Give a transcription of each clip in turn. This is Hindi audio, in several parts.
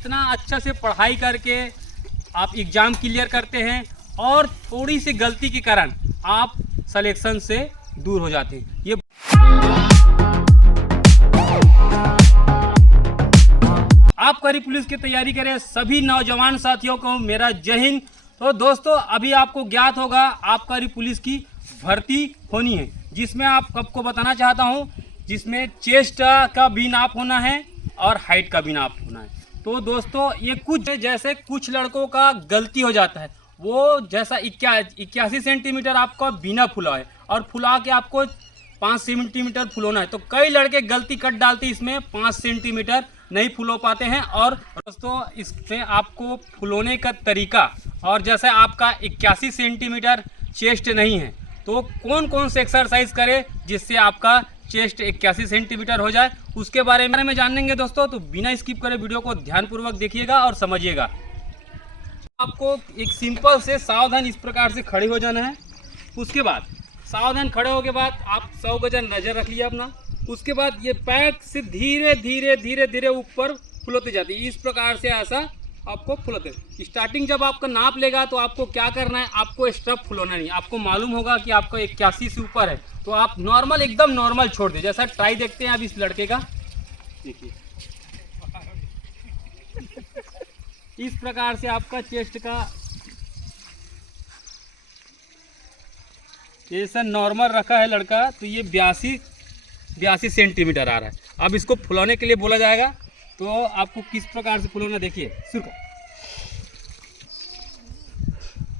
इतना अच्छा से पढ़ाई करके आप एग्ज़ाम क्लियर करते हैं और थोड़ी सी गलती के कारण आप सिलेक्शन से दूर हो जाते हैं। ये आप करी पुलिस की तैयारी करें सभी नौजवान साथियों को मेरा जय हिंद। तो दोस्तों अभी आपको ज्ञात होगा आपकारी पुलिस की भर्ती होनी है, जिसमें आपको बताना चाहता हूं, जिसमें चेस्ट का भी नाप होना है और हाइट का भी नाप होना है। तो दोस्तों ये जैसे कुछ लड़कों का गलती हो जाता है, वो जैसा 81 सेंटीमीटर आपका बिना फुला है और फुला के आपको 5 सेंटीमीटर फुलाना है, तो कई लड़के गलती कर डालते इसमें 5 सेंटीमीटर नहीं फुलो पाते हैं। और दोस्तों इसमें आपको फुलोने का तरीका, और जैसे आपका 81 सेंटीमीटर चेस्ट नहीं है तो कौन कौन से एक्सरसाइज करें जिससे आपका चेस्ट 81 सेंटीमीटर हो जाए, उसके बारे में जानेंगे दोस्तों। तो बिना स्किप करे वीडियो को ध्यानपूर्वक देखिएगा और समझिएगा। आपको एक सिंपल से सावधान इस प्रकार से खड़े हो जाना है। उसके बाद सावधान खड़े होने के बाद आप 100 गज नज़र रख लिया अपना। उसके बाद ये पैर से धीरे धीरे धीरे धीरे ऊपर फुलते जाती है, इस प्रकार से ऐसा आपको फुलते। स्टार्टिंग जब आपका नाप लेगा तो आपको क्या करना है, आपको स्ट्रप फुलाना नहीं। आपको मालूम होगा कि आपका 81 से ऊपर है तो आप नॉर्मल एकदम नॉर्मल छोड़ दें। जैसा ट्राई देखते हैं अब इस लड़के का, देखिए इस प्रकार से आपका चेस्ट का जैसा नॉर्मल रखा है लड़का, तो ये 82 सेंटीमीटर आ रहा है। अब इसको फुलाने के लिए बोला जाएगा तो आपको किस प्रकार से फुलाना, देखिए सिर्फ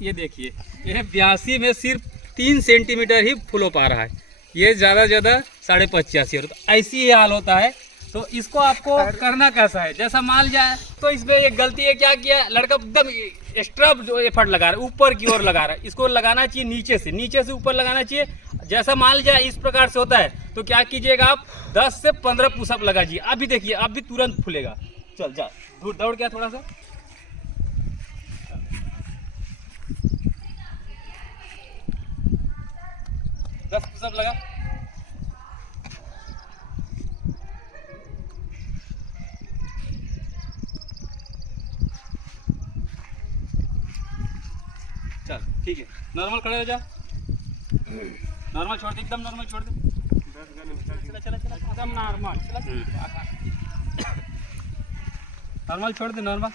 ये देखिए, ये 82 में सिर्फ 3 सेंटीमीटर ही फुलो पा रहा है, ये ज़्यादा से ज़्यादा 85.5 है। तो ऐसी ही हाल होता है। तो इसको आपको करना कैसा है, जैसा मान जाए तो इसमें एक गलती है, क्या किया लड़का एकदम स्ट्रप जो एफर्ट लगा रहा है ऊपर की ओर लगा रहा है, इसको लगाना चाहिए नीचे से ऊपर लगाना चाहिए। जैसा मान जाए इस प्रकार से होता है तो क्या कीजिएगा, आप 10 से 15 पुशअप लगाइए। अभी देखिए अब भी तुरंत फूलेगा। चल जा दौड़ गया थोड़ा सा, दस पुशअप लगा। चल ठीक है, नॉर्मल खड़े हो जा, नॉर्मल छोड़ दे, एकदम नॉर्मल छोड़ दे, चला एकदम नॉर्मल, नॉर्मल छोड़ दे, नॉर्मल।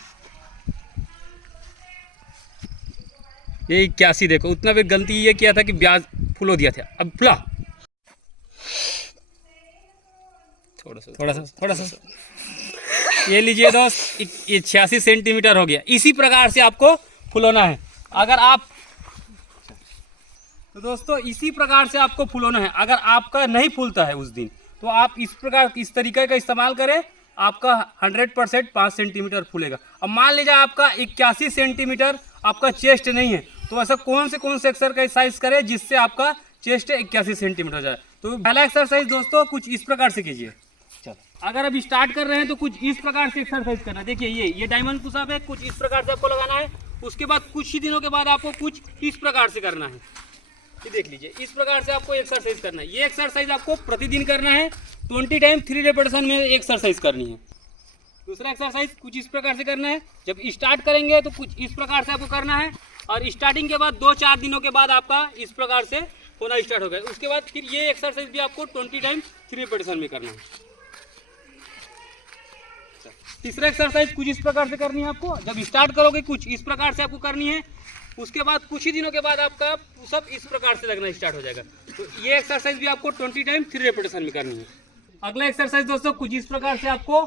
ये 81 देखो, उतना भी गलती ये किया था कि ब्याज फुलो दिया था, अब फुला थोड़ा सा ये लीजिए दोस्त, ये 86 सेंटीमीटर हो गया। इसी प्रकार से आपको फुलाना है। अगर आप तो दोस्तों इसी प्रकार से आपको फुलाना है। अगर आपका नहीं फूलता है उस दिन तो आप इस तरीके का इस्तेमाल करें, आपका 100% 5 सेंटीमीटर फूलेगा। अब मान लीजिए आपका 81 सेंटीमीटर आपका चेस्ट नहीं है, तो ऐसा कौन से एक्सरसाइज करें जिससे आपका चेस्ट 81 सेंटीमीटर हो जाए। तो पहला एक्सरसाइज दोस्तों कुछ इस प्रकार से कीजिए। चलो अगर अब स्टार्ट कर रहे हैं तो कुछ इस प्रकार से एक्सरसाइज करना है। देखिए ये डायमंड पुशअप है, कुछ इस प्रकार से आपको लगाना है। उसके बाद कुछ ही दिनों के बाद आपको कुछ इस प्रकार से करना है। ये देख लीजिए, इस प्रकार से आपको एक्सरसाइज करना है। ये एक्सरसाइज आपको प्रतिदिन करना है, 20 टाइम 3 रेपिटेशन में एक्सरसाइज करनी है। दूसरा एक्सरसाइज कुछ इस प्रकार से करना है। जब स्टार्ट करेंगे तो कुछ इस प्रकार से आपको करना है, और स्टार्टिंग के बाद 2-4 दिनों के बाद आपका इस प्रकार से होना स्टार्ट हो गया। उसके बाद फिर ये एक्सरसाइज भी आपको 20 टाइम 3 रेपिटेशन में करना है। तीसरा एक्सरसाइज कुछ इस प्रकार से करनी है आपको। जब स्टार्ट करोगे कुछ इस प्रकार से आपको करनी है। उसके बाद कुछ ही दिनों के बाद आपका पुशअप इस प्रकार से लगना स्टार्ट हो जाएगा। तो ये एक्सरसाइज भी आपको 20 टाइम 3 रेपिटेशन में करनी है। अगला एक्सरसाइज दोस्तों कुछ इस प्रकार से आपको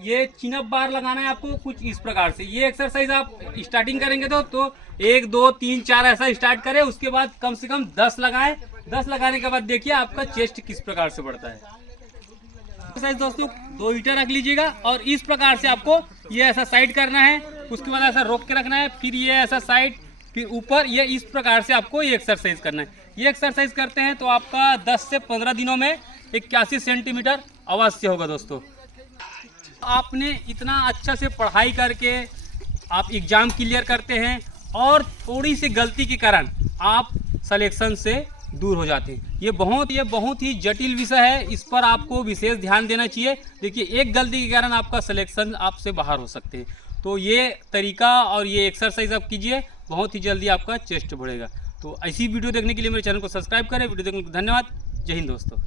ये चिनअप बार लगाना है आपको, कुछ इस प्रकार से। ये एक्सरसाइज आप स्टार्टिंग करेंगे तो 1 2 3 4 ऐसा स्टार्ट करें। उसके बाद कम से कम 10 लगाएं। 10 लगाने के बाद देखिए आपका चेस्ट किस प्रकार से बढ़ता है। एक्सरसाइज दोस्तों 2 ईंटें रख लीजिएगा और इस प्रकार से आपको ये ऐसा साइड करना है। उसके बाद ऐसा रोक के रखना है, फिर ये ऐसा साइड, फिर ऊपर, ये इस प्रकार से आपको ये एक्सरसाइज करना है। ये एक्सरसाइज करते हैं तो आपका 10 से 15 दिनों में 81 सेंटीमीटर अवश्य होगा दोस्तों। आपने इतना अच्छा से पढ़ाई करके आप एग्ज़ाम क्लियर करते हैं और थोड़ी सी गलती के कारण आप सिलेक्शन से दूर हो जाते हैं। ये बहुत ही जटिल विषय है, इस पर आपको विशेष ध्यान देना चाहिए। देखिए, एक गलती के कारण आपका सिलेक्शन आपसे बाहर हो सकते हैं। तो ये तरीका और ये एक्सरसाइज आप कीजिए, बहुत ही जल्दी आपका चेस्ट बढ़ेगा। तो ऐसी वीडियो देखने के लिए मेरे चैनल को सब्सक्राइब करें। वीडियो देखने के लिए धन्यवाद। जय हिंद दोस्तों।